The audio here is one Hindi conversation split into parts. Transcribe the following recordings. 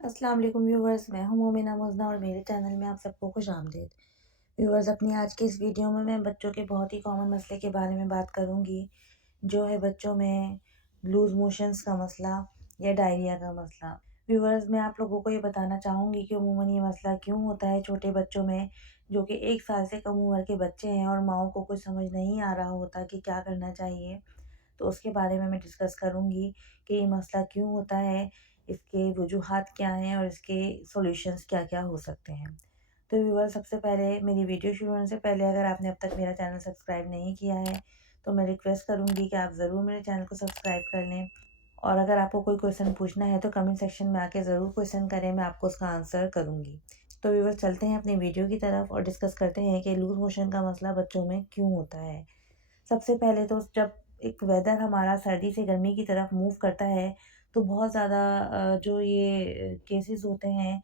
अस्सलाम वालेकुम व्यूवर्स, मैं हूं मोमिना मुज़ना और मेरे चैनल में आप सबको खुशामदीद। व्यूवर्स, अपनी आज की इस वीडियो में मैं बच्चों के बहुत ही कॉमन मसले के बारे में बात करूंगी, जो है बच्चों में लूज़ मोशंस का मसला या डायरिया का मसला। व्यूवर्स, मैं आप लोगों को ये बताना चाहूँगी कि अमूमन ये मसला क्यों होता है छोटे बच्चों में, जो कि 1 साल से कम उम्र के बच्चे हैं और माँओं को कुछ समझ नहीं आ रहा होता कि क्या करना चाहिए। तो उसके बारे में मैं डिस्कस करूँगी कि ये मसला क्यों होता है, इसके वजूहात क्या हैं और इसके सॉल्यूशंस क्या-क्या हो सकते हैं। तो व्यूअर्स, सबसे पहले मेरी वीडियो शुरू होने से पहले अगर आपने अब तक मेरा चैनल सब्सक्राइब नहीं किया है, तो मैं रिक्वेस्ट करूँगी कि आप ज़रूर मेरे चैनल को सब्सक्राइब कर लें। और अगर आपको कोई क्वेश्चन पूछना है तो कमेंट सेक्शन में आके ज़रूर क्वेश्चन करें, मैं आपको उसका आंसर करूँगी। तो व्यूअर्स, चलते हैं अपनी वीडियो की तरफ और डिस्कस करते हैं कि लूज़ मोशन का मसला बच्चों में क्यों होता है। सबसे पहले तो जब एक वेदर हमारा सर्दी से गर्मी की तरफ मूव करता है, तो बहुत ज़्यादा जो ये केसेस होते हैं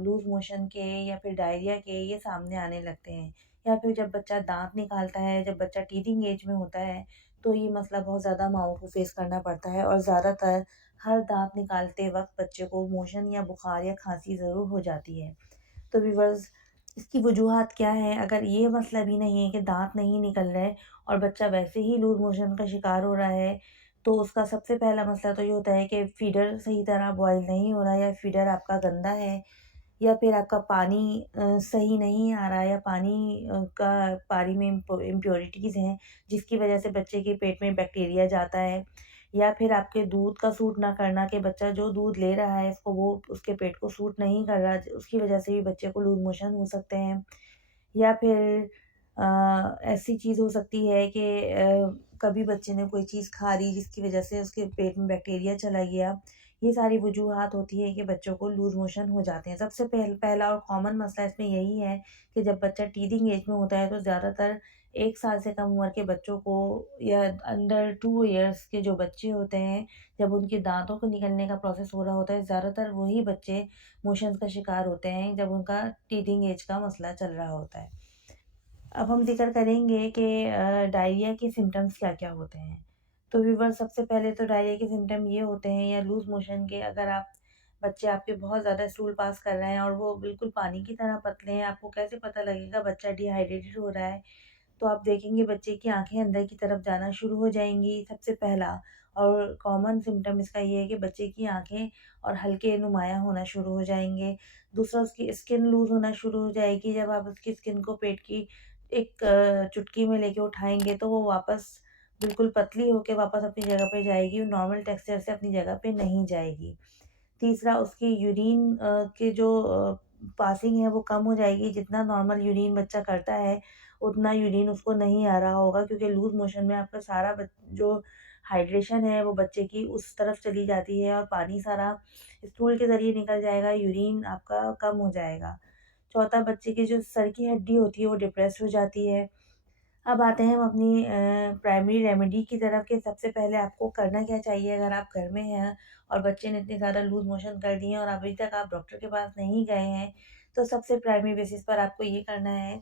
लूज़ मोशन के या फिर डायरिया के, ये सामने आने लगते हैं। या फिर जब बच्चा दाँत निकालता है, जब बच्चा टीथिंग एज में होता है, तो ये मसला बहुत ज़्यादा माँओं को फ़ेस करना पड़ता है और ज़्यादातर हर दाँत निकालते वक़्त बच्चे को मोशन या बुखार या खाँसी ज़रूर हो जाती है। तो व्यूअर्स, इसकी वजूहात क्या हैं? अगर ये मसला भी नहीं है कि दाँत नहीं निकल रहे और बच्चा वैसे ही लूज़ मोशन का शिकार हो रहा है, तो उसका सबसे पहला मसला तो ये होता है कि फ़ीडर सही तरह बॉयल नहीं हो रहा, या फ़ीडर आपका गंदा है, या फिर आपका पानी सही नहीं आ रहा है, या पानी में इम्प्योरिटीज़ हैं, जिसकी वज़ह से बच्चे के पेट में बैक्टीरिया जाता है। या फिर आपके दूध का सूट ना करना, कि बच्चा जो दूध ले रहा है इसको वो उसके पेट को सूट नहीं कर रहा, उसकी वज़ह से भी बच्चे को लूज़ मोशन हो सकते हैं। या फिर ऐसी चीज़ हो सकती है कि कभी बच्चे ने कोई चीज़ खा ली जिसकी वज़ह से उसके पेट में बैक्टीरिया चला गया। ये सारी वजूहात होती है कि बच्चों को लूज़ मोशन हो जाते हैं। सबसे पहला और कॉमन मसला इसमें यही है कि जब बच्चा टीथिंग एज में होता है, तो ज़्यादातर 1 साल से कम उम्र के बच्चों को, या अंडर 2 इयर्स के जो बच्चे होते हैं, जब उनके दाँतों को निकलने का प्रोसेस हो रहा होता है, ज़्यादातर वही बच्चे मोशंस का शिकार होते हैं जब उनका टीथिंग एज का मसला चल रहा होता है। अब हम ज़िक्र करेंगे कि डायरिया के सिम्पटम्स क्या-क्या होते हैं। तो व्यूअर्स, सबसे पहले तो डायरिया के सिम्पटम ये होते हैं, या लूज़ मोशन के, अगर बच्चे आपके बहुत ज़्यादा स्टूल पास कर रहे हैं और वो बिल्कुल पानी की तरह पतले हैं, आपको कैसे पता लगेगा बच्चा डिहाइड्रेटेड हो रहा है? तो आप देखेंगे बच्चे की आँखें अंदर की तरफ जाना शुरू हो जाएँगी, सबसे पहला। और कॉमन सिम्पटम इसका ये है कि बच्चे की आँखें और हल्के नुमायाँ होना शुरू हो जाएँगे। दूसरा, उसकी स्किन लूज़ होना शुरू हो जाएगी, जब आप उसकी स्किन को पेट की एक चुटकी में लेके उठाएँगे, तो वो वापस बिल्कुल पतली होके वापस अपनी जगह पे जाएगी, वो नॉर्मल टेक्सचर से अपनी जगह पे नहीं जाएगी। तीसरा, उसकी यूरिन की जो पासिंग है वो कम हो जाएगी, जितना नॉर्मल यूरिन बच्चा करता है, उतना यूरिन उसको नहीं आ रहा होगा, क्योंकि लूज़ मोशन में आपका सारा जो हाइड्रेशन है वो बच्चे की उस तरफ चली जाती है और पानी सारा स्टूल के ज़रिए निकल जाएगा, यूरिन आपका कम हो जाएगा। चौथा, बच्चे की जो सर की हड्डी होती है वो डिप्रेस्ड हो जाती है। अब आते हैं हम अपनी प्राइमरी रेमेडी की तरफ, कि सबसे पहले आपको करना क्या चाहिए अगर आप घर में हैं और बच्चे ने इतने ज़्यादा लूज़ मोशन कर दिए हैं और अभी तक आप डॉक्टर के पास नहीं गए हैं, तो सबसे प्राइमरी बेसिस पर आपको ये करना है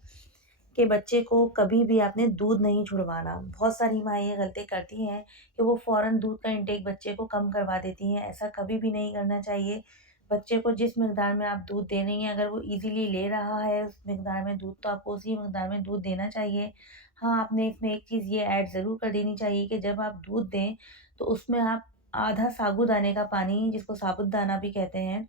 कि बच्चे को कभी भी आपने दूध नहीं छुड़वाना। बहुत सारी माँ ये गलती करती हैं कि वो फ़ौरन दूध का इंटेक बच्चे को कम करवा देती हैं, ऐसा कभी भी नहीं करना चाहिए। बच्चे को जिस मिकदार में आप दूध दे रही हैं, अगर वो ईज़िली ले रहा है उस मिकदार में दूध, तो आपको उसी मिकदार में दूध देना चाहिए। हाँ, आपने इसमें एक चीज़ ये ऐड ज़रूर कर देनी चाहिए कि जब आप दूध दें, तो उसमें आप आधा साबूदाने का पानी, जिसको साबूदाना भी कहते हैं,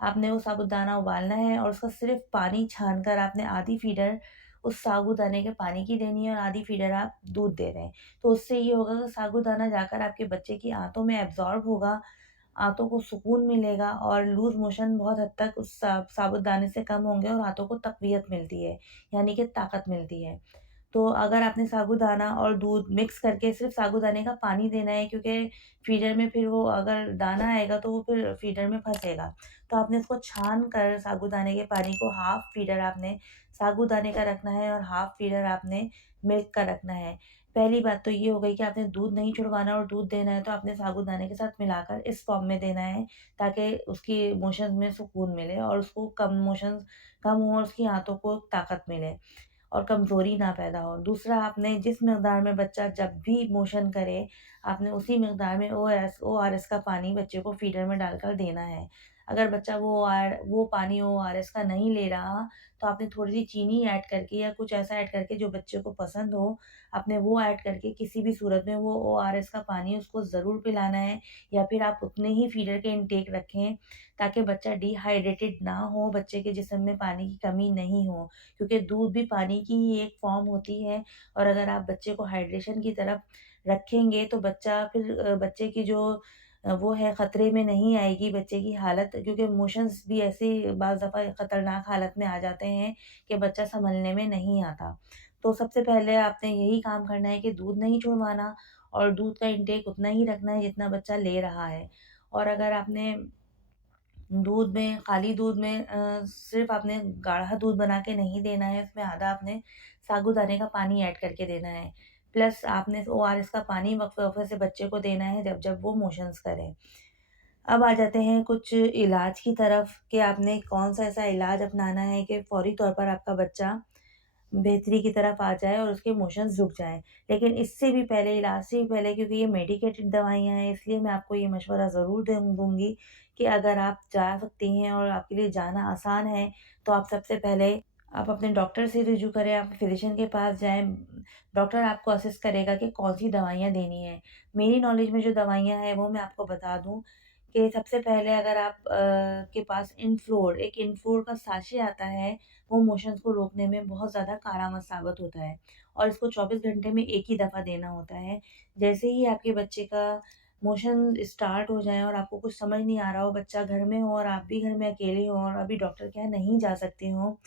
आपने वो साबूदाना उबालना है और उसका सिर्फ़ पानी छान कर आपने आधी फीडर उस साबूदाने के पानी की देनी है और आधी फीडर आप दूध दे रहे हैं। तो उससे ये होगा कि साबूदाना जाकर आपके बच्चे की आँतों में एब्ज़ॉर्ब होगा, आँतों को सुकून मिलेगा और लूज़ मोशन बहुत हद तक उस साबूदाने से कम होंगे और हाथों को तक़वियत मिलती है, यानी कि ताकत मिलती है। तो अगर आपने साबूदाना और दूध मिक्स करके सिर्फ़ साबूदाने का पानी देना है, क्योंकि फीडर में फिर वो अगर दाना आएगा तो वो फिर फीडर में फँसेगा। तो आपने उसको छान कर साबूदाने के पानी को हाफ़ फीडर आपने साबूदाने का रखना है और हाफ़ फीडर आपने मिल्क का रखना है। पहली बात तो ये हो गई कि आपने दूध नहीं छुड़वाना, और दूध देना है तो आपने साबूदाने के साथ मिलाकर इस फ़ॉर्म में देना है, ताकि उसकी मोशंस में सुकून मिले और उसको कम मोशंस कम हो और उसकी आँतों को ताकत मिले और कमज़ोरी ना पैदा हो। दूसरा, आपने जिस मिकदार में बच्चा जब भी मोशन करे, आपने उसी मिकदार में ओआरएस का पानी बच्चे को फ़ीडर में डालकर देना है। अगर बच्चा वो पानी ओआरएस का नहीं ले रहा, तो आपने थोड़ी-सी चीनी ऐड करके या कुछ ऐसा ऐड करके जो बच्चे को पसंद हो, आपने वो ऐड करके किसी भी सूरत में वो ओआरएस का पानी उसको ज़रूर पिलाना है, या फिर आप उतने ही फीडर के इनटेक रखें, ताकि बच्चा डिहाइड्रेटेड ना हो, बच्चे के जिस्म में पानी की कमी नहीं हो। क्योंकि दूध भी पानी की ही एक फ़ॉर्म होती है, और अगर आप बच्चे को हाइड्रेशन की तरफ रखेंगे तो बच्चा फिर बच्चे की जो वो है ख़तरे में नहीं आएगी बच्चे की हालत, क्योंकि मोशंस भी ऐसे बाज़ दफ़ा ख़तरनाक हालत में आ जाते हैं कि बच्चा सँभलने में नहीं आता। तो सबसे पहले आपने यही काम करना है कि दूध नहीं छुड़वाना, और दूध का इंटेक उतना ही रखना है जितना बच्चा ले रहा है। और अगर आपने दूध में खाली दूध में सिर्फ़ आपने गाढ़ा दूध बना के नहीं देना है, उसमें आधा आपने साबूदाने का पानी ऐड करके देना है। प्लस आपने ओआरएस का पानी वक़्फ़े-वक़्फ़े से बच्चे को देना है जब-जब वो मोशंस करे। अब आ जाते हैं कुछ इलाज की तरफ कि आपने कौन-सा ऐसा इलाज अपनाना है कि फ़ौरी तौर पर आपका बच्चा बेहतरी की तरफ आ जाए और उसके मोशंस रुक जाएँ। लेकिन इससे भी पहले, इलाज से भी पहले, क्योंकि ये मेडिकेटेड दवाइयाँ हैं, इसलिए मैं आपको ये मशवरा ज़रूर दूँगी कि अगर आप जा सकती हैं और आपके लिए जाना आसान है, तो आप सबसे पहले आप अपने डॉक्टर से रुजू करें, आप फ़िज़िशियन के पास जाएँ। डॉक्टर आपको असिस्ट करेगा कि कौन-सी दवाइयाँ देनी है। मेरी नॉलेज में जो दवाइयाँ हैं, वो मैं आपको बता दूँ कि सबसे पहले अगर आप के पास एक इनफ्लोर का साशे आता है, वो मोशंस को रोकने में बहुत ज़्यादा कारगर साबित होता है, और इसको 24 घंटे में एक ही दफ़ा देना होता है। जैसे ही आपके बच्चे का मोशन स्टार्ट हो जाएँ और आपको कुछ समझ नहीं आ रहा हो, बच्चा घर में हो और आप भी घर में अकेले हो और अभी डॉक्टर के यहाँ नहीं जा सकते हो,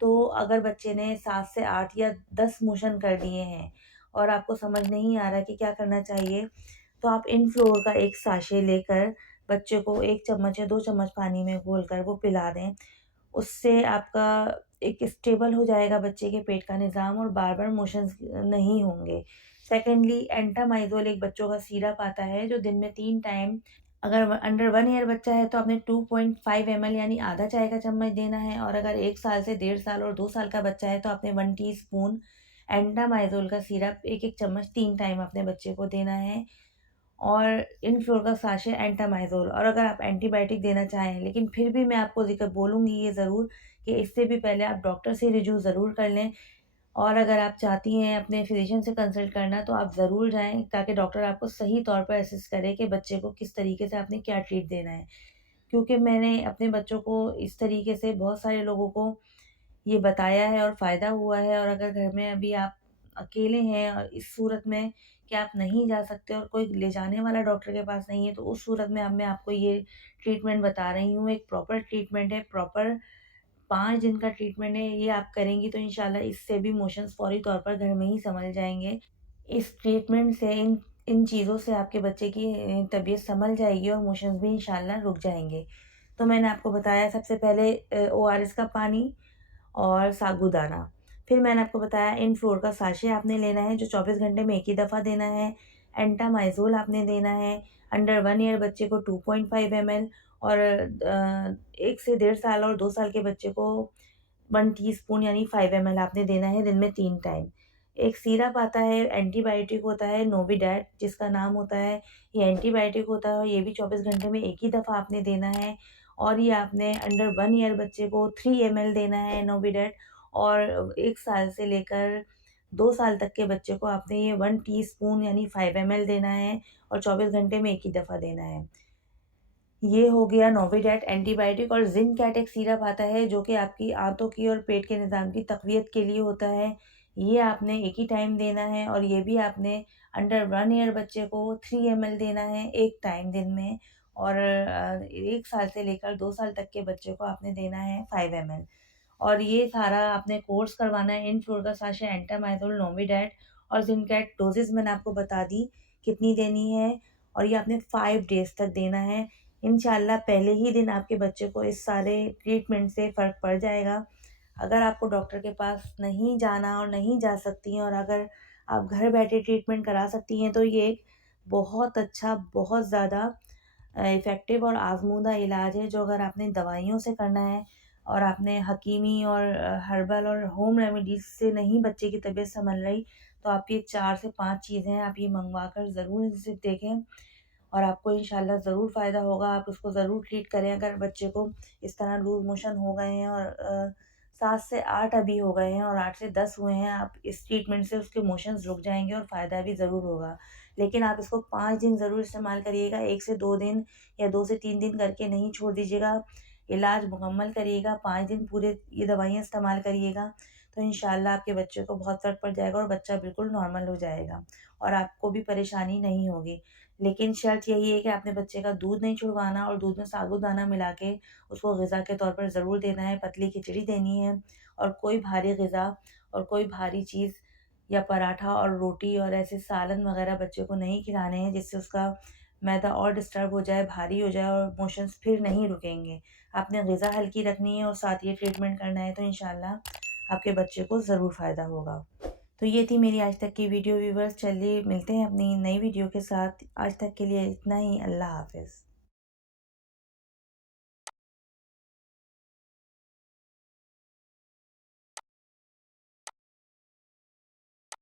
तो अगर बच्चे ने 7 से 8 या 10 मोशन कर दिए हैं और आपको समझ नहीं आ रहा कि क्या करना चाहिए, तो आप इनफ्लोर का एक साशे लेकर बच्चे को 1 चम्मच या 2 चम्मच पानी में घोलकर वो पिला दें। उससे आपका एक स्टेबल हो जाएगा बच्चे के पेट का निज़ाम और बार-बार मोशंस नहीं होंगे। सेकंडली, एंटामाइज़ोल एक बच्चों का सिरप आता है जो दिन में 3 टाइम, अगर अंडर 1 ईयर बच्चा है तो आपने 2.5 एमएल यानी आधा चाय का चम्मच देना है, और अगर 1 साल से 1.5 साल और 2 साल का बच्चा है तो आपने 1 टीस्पून एंटामाइज़ोल का सिरप 1-1 चम्मच 3 टाइम अपने बच्चे को देना है। और इनफ्लोर का साशे एंटामाइज़ोल, और अगर आप एंटीबायोटिक देना चाहें, लेकिन फिर भी मैं आपको ज़िक्र बोलूँगी ये ज़रूर कि इससे भी पहले आप डॉक्टर से रिव्यू ज़रूर कर लें, और अगर आप चाहती हैं अपने फ़िज़िशियन से कंसल्ट करना, तो आप ज़रूर जाएँ ताकि डॉक्टर आपको सही तौर पर असिस्ट करे कि बच्चे को किस तरीके से आपने क्या ट्रीट देना है। क्योंकि मैंने अपने बच्चों को इस तरीके से बहुत सारे लोगों को ये बताया है और फ़ायदा हुआ है, और अगर घर में अभी आप अकेले हैं और इस सूरत में कि आप नहीं जा सकते और कोई ले जाने वाला डॉक्टर के पास नहीं है, तो उस सूरत में अब मैं आपको ये ट्रीटमेंट बता रही हूँ। एक प्रॉपर ट्रीटमेंट है, प्रॉपर 5 दिन का ट्रीटमेंट है। ये आप करेंगी तो इंशाल्लाह इससे भी मोशंस फ़ौरी तौर पर घर में ही सँभल जाएँगे। इस ट्रीटमेंट से, इन इन चीज़ों से आपके बच्चे की तबीयत सँभल जाएगी और मोशंस भी इंशाल्लाह रुक जाएँगे। तो मैंने आपको बताया सबसे पहले ओआरएस का पानी और साबूदाना। फिर मैंने आपको बताया इनफ्लोर का साशे आपने लेना है जो 24 घंटे में एक ही दफ़ा देना है। एंटामाइज़ोल आपने देना है। अंडर 1 ईयर बच्चे को 2.5 एमएल, और 1 से 1.5 साल और 2 साल के बच्चे को 1 टीस्पून यानी 5 एमएल आपने देना है दिन में 3 टाइम। एक सिरप आता है, एंटीबायोटिक होता है नोविडैट जिसका नाम होता है। ये एंटीबायोटिक होता है और ये भी 24 घंटे में एक ही दफ़ा आपने देना है, और ये आपने अंडर 1 ईयर बच्चे को 3 एमएल देना है नोविडेट, और 1 साल से लेकर 2 साल तक के बच्चे को आपने ये 1 टीस्पून यानी 5 एमएल देना है, और 24 घंटे में एक ही दफ़ा देना है। ये हो गया नोविडेट एंटीबायोटिक। और ज़िंकैट एक सिरप आता है जो कि आपकी आंतों की और पेट के निज़ाम की तक़वियत के लिए होता है। ये आपने एक ही टाइम देना है, और ये भी आपने अंडर 1 ईयर बच्चे को 3 एमएल देना है 1 टाइम दिन में, और 1 साल से लेकर 2 साल तक के बच्चे को आपने देना है 5 एमएल। और ये सारा आपने कोर्स करवाना है। इनफ्लोर का साशा, एंटामाइज़ोल, नोविडेट और ज़िंकैट डोज़ेज़ मैंने आपको बता दी कितनी देनी है, और ये आपने 5 डेज़ तक देना है। इंशाल्लाह पहले ही दिन आपके बच्चे को इस सारे ट्रीटमेंट से फ़र्क पड़ जाएगा। अगर आपको डॉक्टर के पास नहीं जाना और नहीं जा सकती हैं, और अगर आप घर बैठे ट्रीटमेंट करा सकती हैं, तो ये एक बहुत अच्छा, बहुत ज़्यादा इफ़ेक्टिव और आज़मूदा इलाज है जो अगर आपने दवाइयों से करना है और आपने हकीमी और हर्बल और होम रेमेडीज़ से नहीं बच्चे की तबीयत सँभल रही, तो आप ये 4 से 5 चीज़ें आप ये मँगवा कर ज़रूर इनसे देखें। और आपको इंशाल्लाह ज़रूर फ़ायदा होगा। आप उसको ज़रूर ट्रीट करें। अगर बच्चे को इस तरह लूज़ मोशन हो गए हैं और 7 से 8 अभी हो गए हैं और 8 से 10 हुए हैं, आप इस ट्रीटमेंट से उसके मोशंस रुक जाएँगे और फ़ायदा भी ज़रूर होगा। लेकिन आप इसको 5 दिन ज़रूर इस्तेमाल करिएगा, 1 से 2 दिन या 2 से 3 दिन करके नहीं छोड़ दीजिएगा। इलाज मुकम्मल करिएगा, 5 दिन पूरे ये दवाइयाँ इस्तेमाल करिएगा, तो इंशाल्लाह आपके बच्चे को बहुत फ़र्क पड़ जाएगा और बच्चा बिल्कुल नॉर्मल हो जाएगा और आपको भी परेशानी नहीं होगी। लेकिन शर्त यही है कि आपने बच्चे का दूध नहीं छुड़वाना और दूध में साबूदाना मिला के उसको ग़िज़ा के तौर पर ज़रूर देना है, पतली खिचड़ी देनी है और कोई भारी ग़िज़ा और कोई भारी चीज़ या पराठा और रोटी और ऐसे सालन वग़ैरह बच्चे को नहीं खिलाने हैं, जिससे उसका मैदा और डिस्टर्ब हो जाए, भारी हो जाए और मोशंस फिर नहीं रुकेंगे। आपने ग़िज़ा हल्की रखनी है और साथ ये ट्रीटमेंट करना है, तो इंशाल्लाह आपके बच्चे को ज़रूर फ़ायदा होगा। तो ये थी मेरी आज तक की वीडियो व्यूअर्स। चलिए मिलते हैं अपनी नई वीडियो के साथ। आज तक के लिए इतना ही। अल्लाह हाफ़िज़।